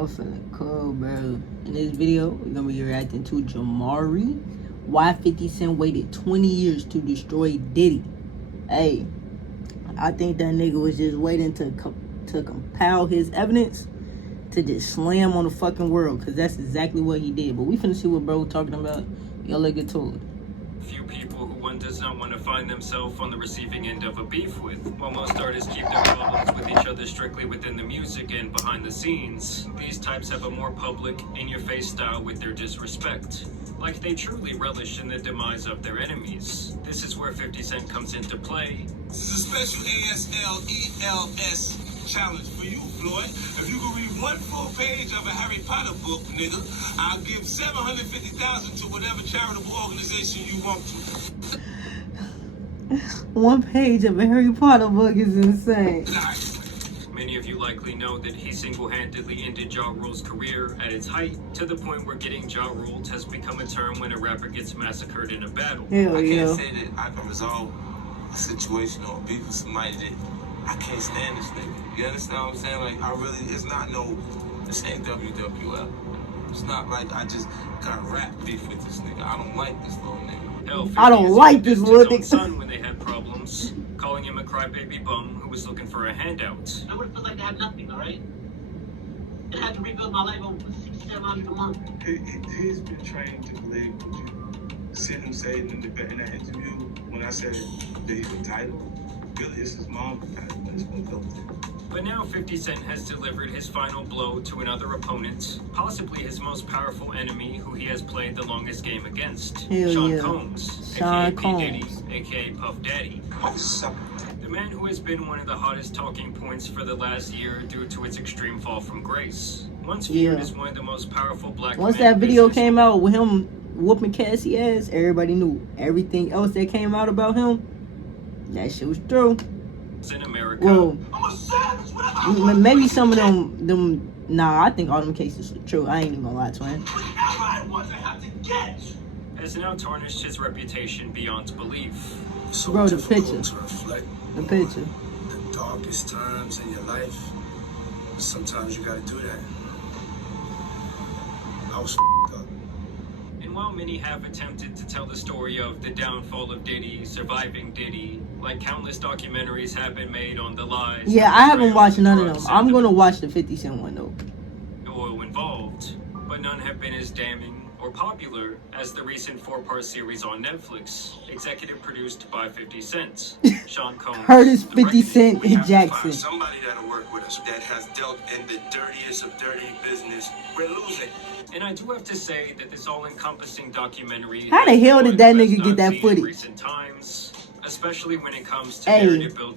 I'm finna cool, bro. In this video, we're gonna be reacting to Jamari. Why 50 Cent waited 20 years to destroy Diddy. Hey, I think that nigga was just waiting to compile his evidence to just slam on the fucking world, because that's exactly what he did. But we finna see what bro talking about. Y'all let get to it. Few people who one does not want to find themselves on the receiving end of a beef with. While most artists keep their problems with each other strictly within the music and behind the scenes, these types have a more public, in-your-face style with their disrespect. Like they truly relish in the demise of their enemies. This is where 50 Cent comes into play. This is a special ASLELS challenge for you, Floyd. If you can read one full page of a Harry Potter book, nigga, I'll give $750,000 to whatever charitable organization you want to. One page of a Harry Potter book is insane. Many of you likely know that he single-handedly ended Ja Rule's career at its height, to the point where getting Ja Ruled has become a term when a rapper gets massacred in a battle. I can't say that I can resolve a situation or beef with somebody that I can't stand this nigga. You understand what I'm saying? Like, this ain't WWL. It's not like I just got rap beef with this nigga. I don't like this little nigga. Hell, I don't like this little nigga. Son when they had problems, calling him a crybaby bum who was looking for a handout. I would have felt like I had nothing, all right? I had to rebuild my life over $600-700 a month. He's been trained to believe what you see him say in that interview when I said that he's entitled. Really, it's his mom. But now 50 Cent has delivered his final blow to another opponent, possibly his most powerful enemy who he has played the longest game against, Sean Combs, aka P. Diddy, aka Puff Daddy. The man who has been one of the hottest talking points for the last year due to its extreme fall from grace. Once viewed as one of the most powerful black men. Once that video came out with him whooping Cassie ass, everybody knew. Everything else that came out about him, that shit was true. In America. Well, maybe some of them. Nah, I think all them cases are true. I ain't even gonna lie to him. Has now tarnished his reputation beyond belief. So bro, the picture. The picture. The darkest times in your life. Sometimes you gotta do that. I was up. And while many have attempted to tell the story of the downfall of Diddy, surviving Diddy, like countless documentaries have been made on the lies. Yeah, I haven't watched none of them. I'm gonna watch the 50 Cent one though. Oil involved, but none have been as damning or popular as the recent 4-part series on Netflix, executive produced by 50 Cent, Sean Combs, Curtis 50 Cent and Jackson. Somebody that'll work with us that has dealt in the dirtiest of dirty business. We're losing. And I do have to say that this all-encompassing documentary. How the hell did that nigga get that footage? Recent times, especially when it comes to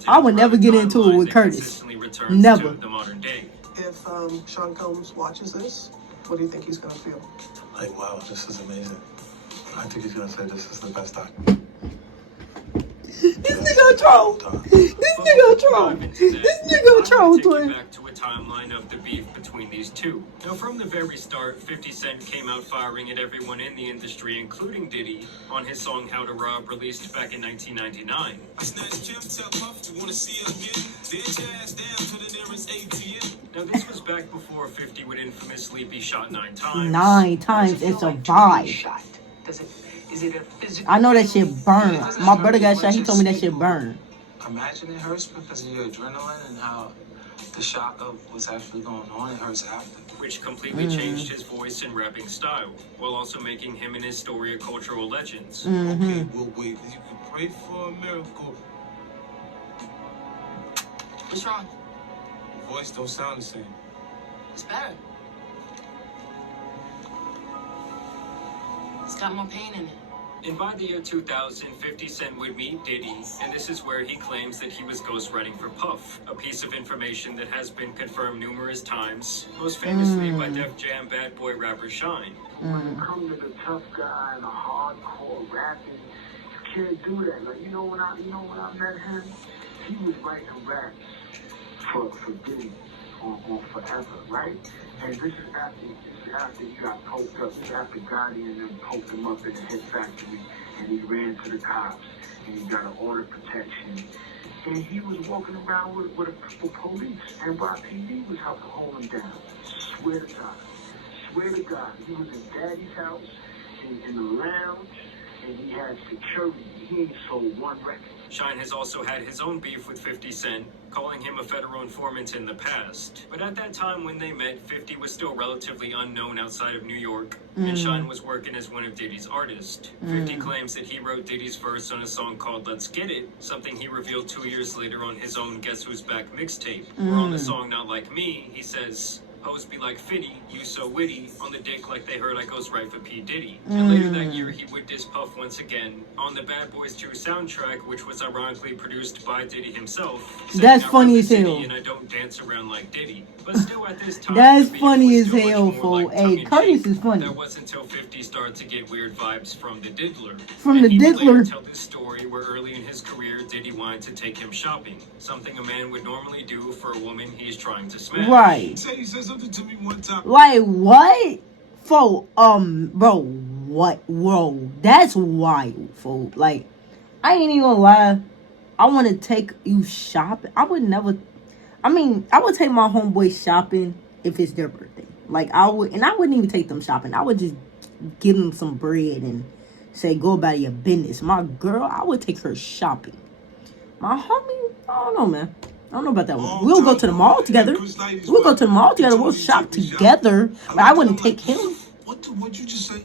I would never get into it with Curtis. Never. The modern day. If Sean Combs watches this, what do you think he's gonna feel? Like, wow, this is amazing. I think he's gonna say this is the best doc. This nigga a troll. This nigga a troll. This nigga a troll, twin. Back to a timeline of the beef between these two. Now, from the very start, 50 Cent came out firing at everyone in the industry, including Diddy, on his song How to Rob, released back in 1999. Now, this was back before 50 would infamously be shot 9 times. 9 times and survived. I know that shit burn. My brother got shot. He told me that shit burn. Imagine it hurts because of your adrenaline and how the shock of what's actually going on, it hurts after. Which completely changed his voice and rapping style, while also making him and his story a cultural legend. Okay, we'll wait. You can pray for a miracle. What's wrong? Your voice don't sound the same. It's better. It's got more pain in it. And by the year 2000, 50 Cent would meet Diddy, and this is where he claims that he was ghostwriting for Puff, a piece of information that has been confirmed numerous times, most famously by Def Jam bad boy rapper Shine. When it comes to the tough guy and the hardcore rapping, you can't do that. Like, when I met him, he was writing raps for Diddy on Forever, right? And this is after he got poked up. This is after Gotti and them poked him up in the hit factory, and he ran to the cops, and he got an order of protection, And he was walking around with a couple police. NYPD was helping hold him down. Swear to God. Swear to God. He was in Daddy's house, in the lounge, and he had security. He ain't sold one record. Shine has also had his own beef with 50 Cent, calling him a federal informant in the past. But at that time when they met, 50 was still relatively unknown outside of New York, and Shine was working as one of Diddy's artists. 50 claims that he wrote Diddy's verse on a song called Let's Get It, something he revealed 2 years later on his own Guess Who's Back mixtape. Where on the song Not Like Me, he says, "Hoes be like 50, you so witty, on the dick like they heard I goes right for P. Diddy." And later that year, he would diss Puff once again on the Bad Boys 2 soundtrack, which was ironically produced by Diddy himself. That's funny as hell. And I don't dance around like Diddy. But still at this time, that's the beef funny was as still hell, much more fool. like Hey, tongue-in-cheek. Curtis is funny. That was until 50 started to get weird vibes from the Diddler. From and the he would Diddler. later tell this story where early in his career, Diddy wanted to take him shopping. Something a man would normally do for a woman he's trying to smash. Right. He said something to me one time. Like, what? Fo, bro, what? Bro, that's wild, fo. Like, I ain't even gonna lie. I want to take you shopping. I would take my homeboy shopping if it's their birthday. Like, I wouldn't even take them shopping. I would just give them some bread and say, go about your business. My girl, I would take her shopping. My homie, I don't know, man. I don't know about that one. We'll go to the mall together. We'll shop together. But I wouldn't take him. What you just say?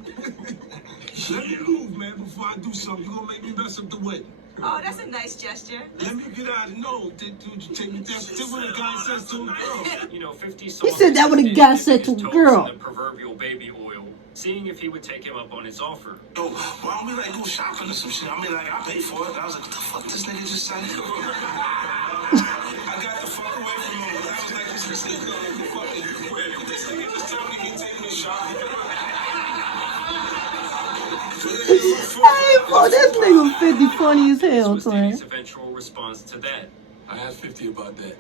Let me move, man, before I do something. You gonna make me mess up the wedding. Oh, that's a nice gesture. Let me get out of no. Dude, you take me down. That's what a guy says to a girl. You know, 50 He said that when a guy said to a girl. The proverbial baby oil, seeing if he would take him up on his offer. Yo, why don't we like go shopping or some shit? I mean, like, I paid for it. I was like, what the fuck this nigga just said? I got the fuck away from him. I was like, this nigga just told me he taking me shopping. Hey, bro, this nigga 50 funny as hell, This was twin. Diddy's eventual response to that. I asked 50 about that.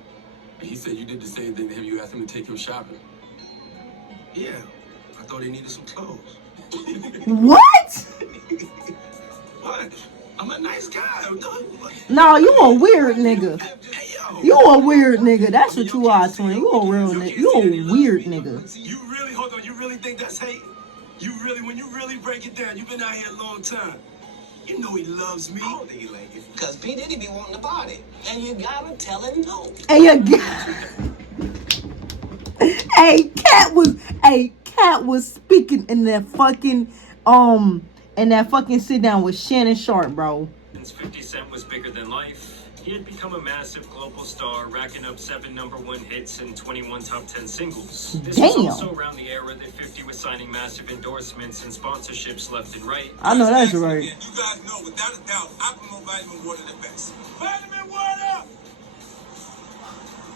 And he said you did the same thing to him. You asked him to take him shopping. Yeah, I thought he needed some clothes. What? What? I'm a nice guy. No, you a weird nigga. You a weird nigga. That's what you are, twin. You a real nigga. You a weird nigga. You really, hold on, you really think that's hate? You really, when you really break it down, you've been out here a long time. You know he loves me. I don't think he like it. Because P. Diddy be wanting to party. And you gotta tell him no. And you Cat was speaking in that fucking sit down with Shannon Sharp, bro. Since 50 Cent was bigger than life, he had become a massive global star, racking up 7 #1 hits and 21 top 10 singles. This was also around the era that 50 was signing massive endorsements and sponsorships left and right. I know that's right. You guys know, without a doubt, I promote vitamin water the best. Vitamin water!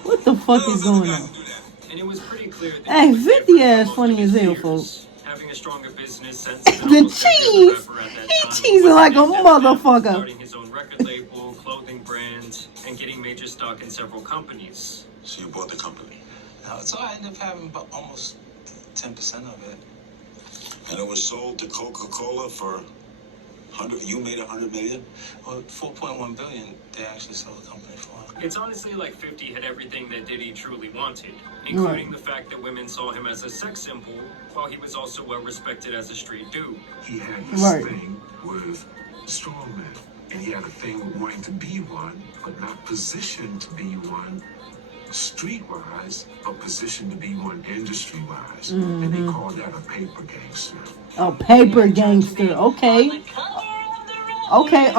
What the fuck is going on? And it was pretty clear that Hey, 50 ass funny as hell, folks. Having a stronger business sense The cheese! He cheesing like a motherfucker. Starting his own record label, clothing brand, and getting major stock in several companies. So you bought the company? No, so I ended up having about almost 10% of it. And it was sold to Coca-Cola for you made $100 million? Well, 4.1 billion they actually sold the company for. It's honestly like 50 had everything that Diddy truly wanted, including the fact that women saw him as a sex symbol, while he was also well respected as a street dude. He had this thing with strong men, and he had a thing with wanting to be one, but not positioned to be one street-wise, but positioned to be one industry-wise. And they called that a paper gangster. A paper gangster, okay. Okay,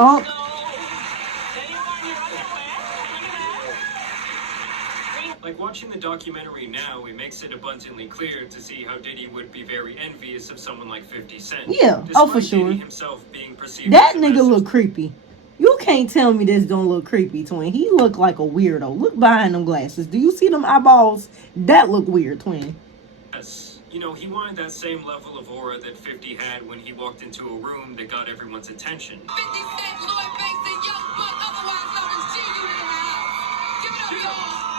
Like watching the documentary now, it makes it abundantly clear to see how Diddy would be very envious of someone like 50 Cent. Yeah, for sure. Diddy himself being perceived that as nigga look creepy. You can't tell me this don't look creepy, twin. He look like a weirdo. Look behind them glasses. Do you see them eyeballs? That look weird, twin. Yes. You know, he wanted that same level of aura that 50 had when he walked into a room that got everyone's attention. 50 Cent, Lloyd Banks, and Young Buck, otherwise known as G Unit in the house. Give it up, y'all.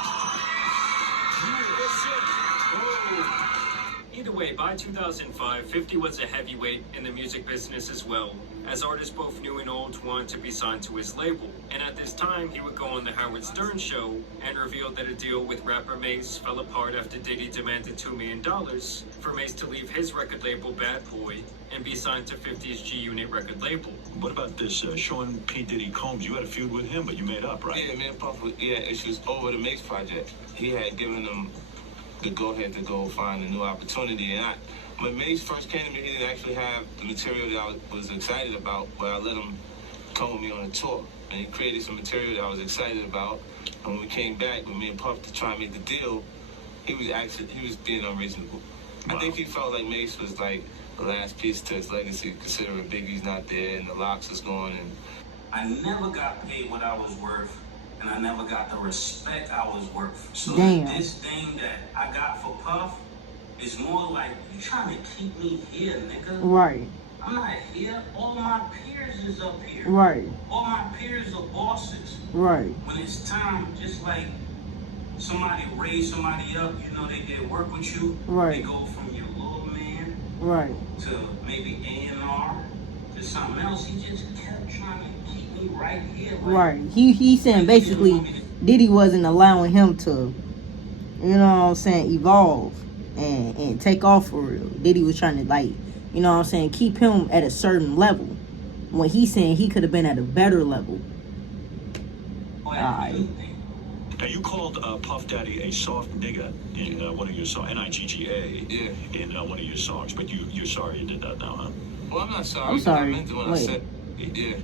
Either way, by 2005, 50 was a heavyweight in the music business as well. as artists both new and old wanted to be signed to his label. And at this time, he would go on the Howard Stern show and reveal that a deal with rapper Mace fell apart after Diddy demanded $2 million for Mace to leave his record label Bad Boy and be signed to 50's G-Unit record label. What about this Sean P. Diddy Combs? You had a feud with him, but you made up, right? Yeah, me and Puff, had issues over the Mace project. He had given them the go-ahead to go find a new opportunity. And when Mace first came to me, he didn't actually have the material that I was excited about, but I let him come with me on a tour. And he created some material that I was excited about. And when we came back with me and Puff to try and make the deal, he was being unreasonable. Wow. I think he felt like Mace was like the last piece to his legacy, considering Biggie's not there and the Locks is gone. And I never got paid what I was worth, and I never got the respect I was worth. So this thing that I got for Puff is more like, you trying to keep me here, nigga. Right. I'm not here. All my peers is up here. Right. All my peers are bosses. Right. When it's time, just like somebody raised somebody up, you know, they did work with you. Right. They go from your little man to maybe A&R to something else. He just kept trying to keep me right here. Like, right. He saying basically Diddy wasn't allowing him to, you know what I'm saying, evolve and take off for real. Diddy was trying to, like, you know what I'm saying, keep him at a certain level when he's saying he could have been at a better level. Alright. Now, you called Puff Daddy a soft nigga in one of your songs, N-I-G-G-A, in one of your songs, but you're sorry you did that now, huh? Well, I'm not sorry. I'm sorry. I meant it when I said yeah.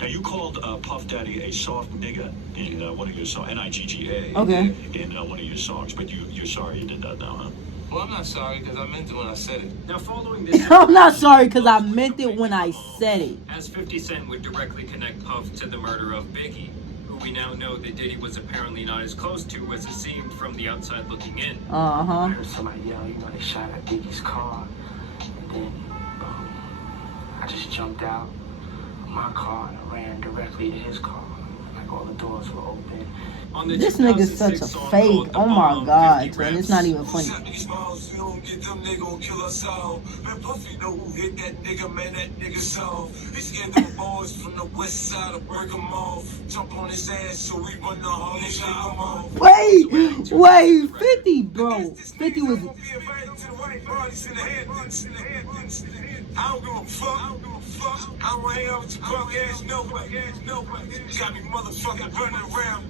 Now, you called Puff Daddy a soft nigga in one of your songs, N-I-G-G-A, okay, in one of your songs, but you're sorry you did that now, huh? Well, I'm not sorry because I meant it when I said it. Now, following this, I'm not sorry because I meant it when I said it. As 50 Cent would directly connect Puff to the murder of Biggie, who we now know that Diddy was apparently not as close to as it seemed from the outside looking in. I heard somebody yell, you know, they shot at Biggie's car, and then I just jumped out of my car and I ran directly to his car. Like all the doors were open. This nigga's such a fake. Oh my god, man, it's not even funny. Man, Puffy know who hit that nigga, man, that nigga soft. He scared them boys from the west side to break him off. Jump on his ass so we run the whole shake him off. Wait, 50, bro. 50 was... I don't give a fuck. I don't hang out with your punk ass nobody. Got me motherfucking running around.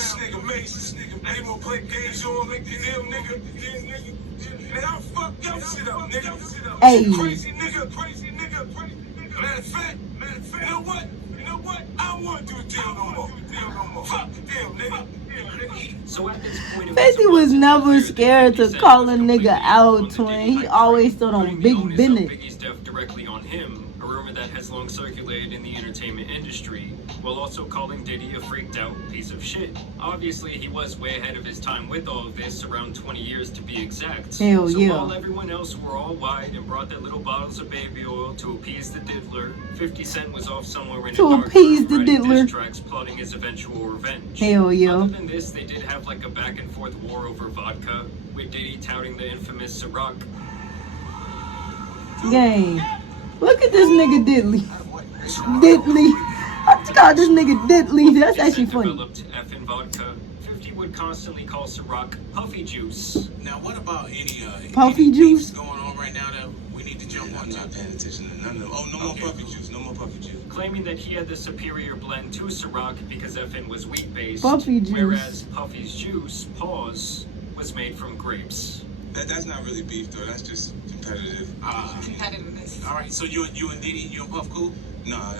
This nigga Mace. I ain't gonna play games or make the deal, nigga. Man, I'll fuck your shit up, nigga. Hey. Crazy nigga. Matter of fact, you know what? I don't want to do a deal no more. Fuck the deal, nigga. So at this point, 50 was never scared to call a nigga out, twin. He always stood on big business. Biggie's death directly on him, a rumor that has long circulated in the entertainment industry, while also calling Diddy a freaked out piece of shit. Obviously, he was way ahead of his time with all of this, around 20 years to be exact. Hell so yeah. While everyone else were all wide and brought their little bottles of baby oil to appease the diddler, 50 Cent was off somewhere in a dark room writing diss tracks plotting his eventual revenge. Hell yeah. Other than this, they did have like a back and forth war over vodka, with Diddy touting the infamous Ciroc. Gang. Look at this nigga Diddley. I call this nigga Diddley. That's actually funny. Developed effing vodka. 50 would constantly call Ciroc Puffy Juice. Now, what about any Puffy Juice going on right now that we need to jump on? I'm not paying attention to none of them. Oh, no more Puffy Juice. No more Puffy Juice. Claiming that he had the superior blend to Ciroc because effing was wheat-based, Puffy Juice. whereas Puffy's juice, was made from grapes. That's not really beef, though. That's just competitive. Competitiveness. All right, so you and Diddy, you and Puff cool? No, I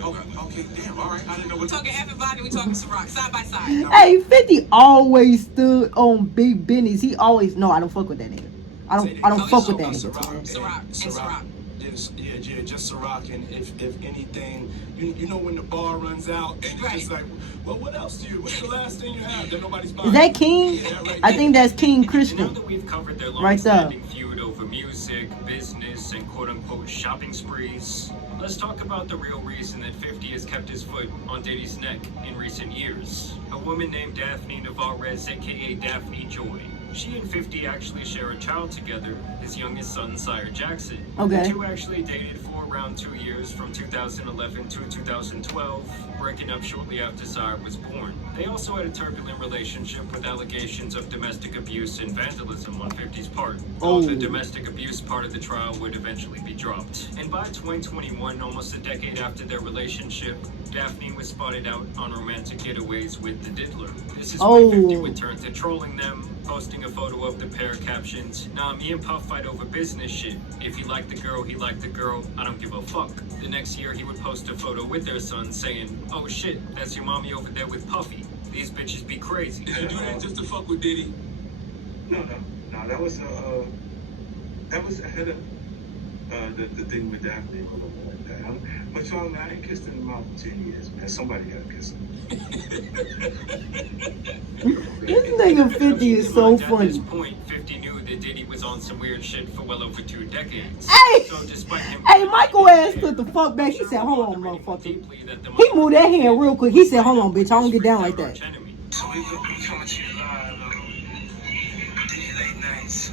don't really Okay, damn, all right. I didn't know We're talking everybody, we're talking Ciroc, side by side. Hey, 50 always stood on big business. He always... No, I don't fuck with that nigga. I don't fuck with that nigga. Ciroc. Yeah, just Ciroc, and if anything, you know when the bar runs out, and it's just like, well, what else what's the last thing you have that nobody's buying? Is that King? Yeah, right I think that's King And now Christian. that we've covered their Right there. long-standing feud over music, business, and quote-unquote shopping sprees, let's talk about the real reason that 50 has kept his foot on Diddy's neck in recent years. A woman named Daphne Navarez, aka Daphne Joy. She and 50 actually share a child together, his youngest son, Sire Jackson. Okay. The two actually dated for around 2 years from 2011 to 2012, breaking up shortly after Zaire was born. They also had a turbulent relationship with allegations of domestic abuse and vandalism on 50's part, though the domestic abuse part of the trial would eventually be dropped. And by 2021, almost a decade after their relationship, Daphne was spotted out on romantic getaways with the diddler. This is when 50 would turn to trolling them, posting a photo of the pair captioned, "Nah, me and Puff fight over business shit. If he liked the girl, he liked the girl. I don't give a fuck." The next year, he would post a photo with their son saying, "Oh shit, that's your mommy over there with Puffy. These bitches be crazy." Did you do that just to fuck with Diddy? No, that was ahead of the thing with Daphne or whatever like that. But y'all, man, I ain't kissed in the mouth in 10 years, man. Somebody gotta kiss him. This nigga 50 is so funny. At this point, 50 knew that Diddy was on some weird shit for well over 2 decades. Hey! So despite him, Hey, Michael ass put the fuck back. He said, "Hold on, motherfucker." He moved that hand real quick. He said, "Hold on, bitch. I don't get down like that." So we coming to you live, Diddy late nights.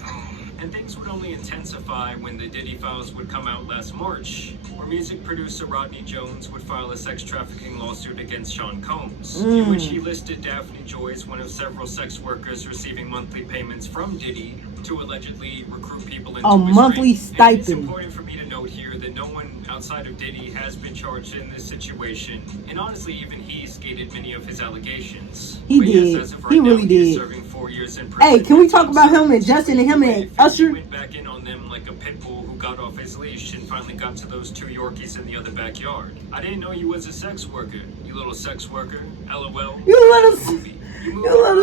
And things would only intensify when the Diddy Files would come out last March, where music producer Rodney Jones would file a sex trafficking lawsuit against Sean Combs, in which he listed Daphne Joy as one of several sex workers receiving monthly payments from Diddy to allegedly recruit people into A his monthly ring. And it's stipend. important for me to note here that no one outside of Diddy has been charged in this situation, and honestly, even he skated many of his allegations. He But did. yes, as of right He now, really he is did. serving 4 years in prison. Hey, can we talk about him and Justin and him and Usher? Went back in on them like a pit bull who got off his leash and finally got to those 2 Yorkies in the other backyard. "I didn't know you was a sex worker, you little sex worker. LOL. You little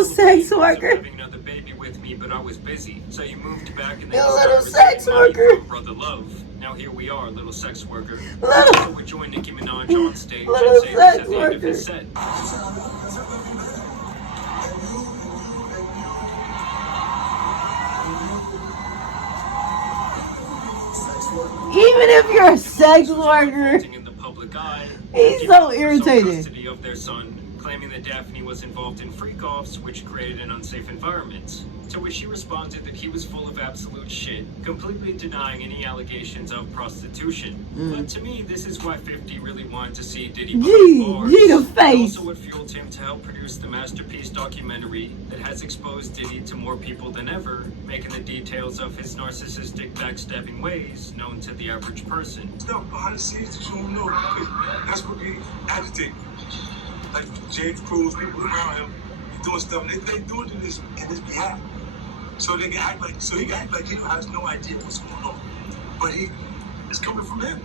sex You worker. having another baby with me, but I was busy. So you moved back and then You you little started sex receiving money worker. from Brother Love. Now here we are, little sex worker." Little- So we join Nicki Minaj on stage Little and say this sex at the end of his worker. set. Even if you're a sex worker, In the public eye, he's so irritating. custody of their son, claiming that Daphne was involved in freak-offs, which created an unsafe environment. To which she responded that he was full of absolute shit, completely denying any allegations of prostitution. But to me, this is why 50 really wanted to see Diddy behind bars. G the And face. also what fueled him to help produce the masterpiece documentary that has exposed Diddy to more people than ever, making the details of his narcissistic, backstabbing ways known to the average person. Stuff behind the scenes that you don't know. That's what we agitate. Like James Cruz, people around him doing stuff. They do it in his behalf. So they can act like he has no idea what's going on. But it's coming from him.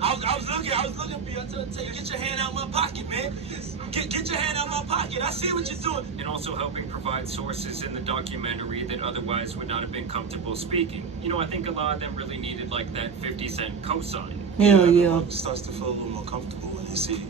I was looking for you. I tell you, get your hand out of my pocket, man. Get your hand out of my pocket. I see what you're doing. And also helping provide sources in the documentary that otherwise would not have been comfortable speaking. You know, I think a lot of them really needed like that 50 Cent cosign. Hell yeah. It starts to feel a little more comfortable when you see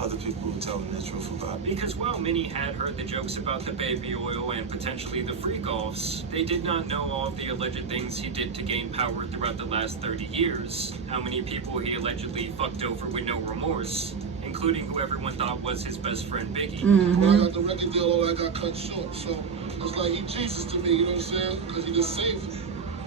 other people telling the truth about it. Because while many had heard the jokes about the baby oil and potentially the freak-offs, they did not know all of the alleged things he did to gain power throughout the last 30 years. How many people he allegedly fucked over with no remorse, including who everyone thought was his best friend Biggie. When I got the record deal, all I got cut short. So it's like he Jesus to me, you know what I'm saying? Because he just saved me.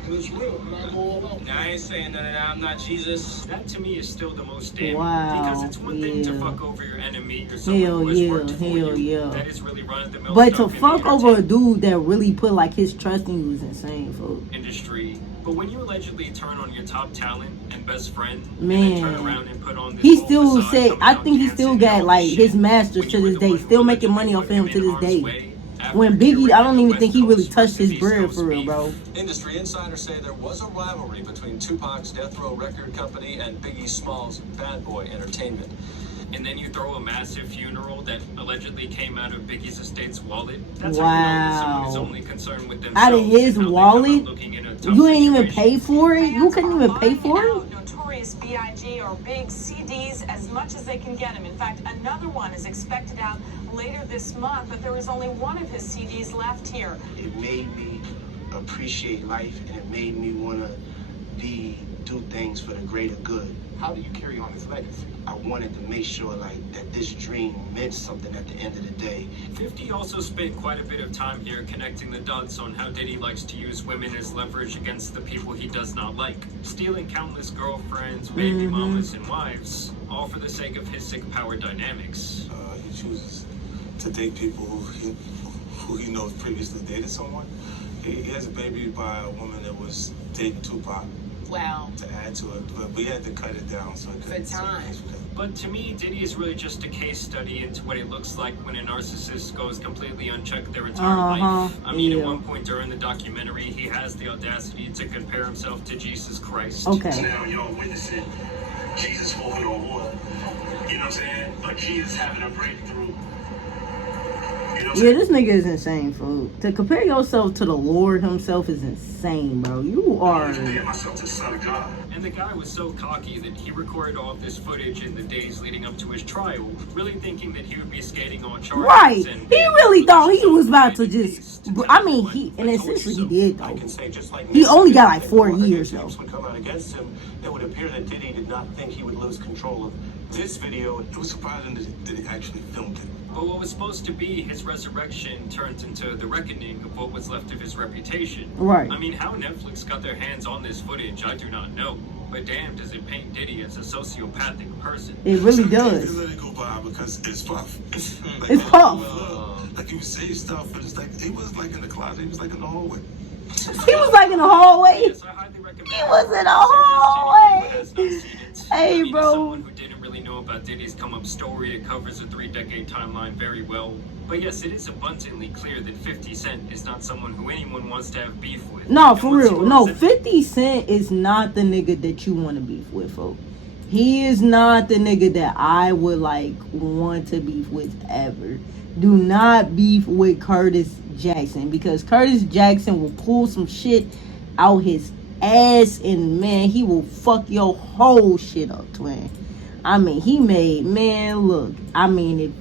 And it's real, and I go all out. Now, I ain't saying none of that. I'm not Jesus. That to me is still the most damning. Wow, Because it's one thing to yeah. fuck over your enemy or someone Hell who has yeah, worked for hell you. yeah. That is really run-of-the-mill But to stuff in the fuck over a entertainment dude that really put like his trust in you is insane, folks. industry. But when you allegedly turn on your top talent and best friend, and Man. then turn around and put on this He whole still facade said, coming I out think he dancing still and got all like this his shit, masters when to you were this the day, one who still making allegedly money off put him him to in this harm's day. way after When he Biggie, I don't even West think he really Coast touched his versus East bread Coast for real, beef. bro. Industry insiders say there was a rivalry between Tupac's Death Row Record Company and Biggie Smalls' Bad Boy Entertainment. And then you throw a massive funeral that allegedly came out of Biggie's estate's wallet. That's Wow. how you know that someone is only concerned with themselves. Out of his and how they come wallet? out looking in a tough You ain't even situation. pay for it? You couldn't even pay for it? Notorious B.I.G. or big CDs as much as they can get them. In fact, another one is expected out later this month, but there is only one of his CDs left here. It made me appreciate life, and it made me want to do things for the greater good. How do you carry on his legacy? I wanted to make sure that this dream meant something at the end of the day. 50 also spent quite a bit of time here connecting the dots on how Diddy likes to use women as leverage against the people he does not like, stealing countless girlfriends, baby mamas, and wives, all for the sake of his sick power dynamics. He chooses to date people who he knows previously dated someone. He has a baby by a woman that was dating Tupac. Wow. To add to it, but we had to cut it down so it couldn't. For time. But to me, Diddy is really just a case study into what it looks like when a narcissist goes completely unchecked their entire life. I mean, at one point during the documentary, he has the audacity to compare himself to Jesus Christ. Okay. Now y'all witnessing Jesus walking on water. You know what I'm saying? But Jesus having a breakthrough. Yeah, this nigga is insane, fool. To compare yourself to the Lord himself is insane, bro. You are... And the guy was so cocky that he recorded all of this footage in the days leading up to his trial, really thinking that he would be skating on charges. Right. And he really thought he was about to just... I mean, and essentially he did, though. He only got like 4 years, though. Would come out against him, it would appear that Diddy did not think he would lose control of this video. It was surprising that he actually filmed it. But what was supposed to be his resurrection turned into the reckoning of what was left of his reputation. Right. I mean, how Netflix got their hands on this footage, I do not know. But damn, does it paint Diddy as a sociopathic person. It really does. They let it go by because it's Puff. It's Puff. Like he would say stuff, and it's like, he was like in the closet, he was like in the hallway. He was like in the hallway. Yes, I highly recommend he was in the hallway. Hey, bro. Someone who didn't really know about Diddy's come-up story, it covers a 3-decade timeline very well. But yes, it is abundantly clear that 50 Cent is not someone who anyone wants to have beef with. No, for real. No, 50 Cent is not the nigga that you want to beef with, folks. He is not the nigga that I would, like, want to beef with ever. Do not beef with Curtis Jackson, because Curtis Jackson will pull some shit out his ass, and man, he will fuck your whole shit up, twin. I mean, he made, man, look, I mean, if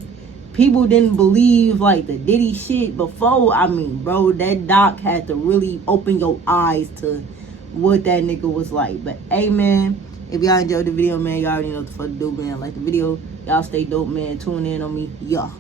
people didn't believe like the Diddy shit before, I mean, bro, that doc had to really open your eyes to what that nigga was like. But hey, man, if y'all enjoyed the video, man, y'all already know what the fuck to do, man. Like the video, y'all stay dope, man. Tune in on me, yeah.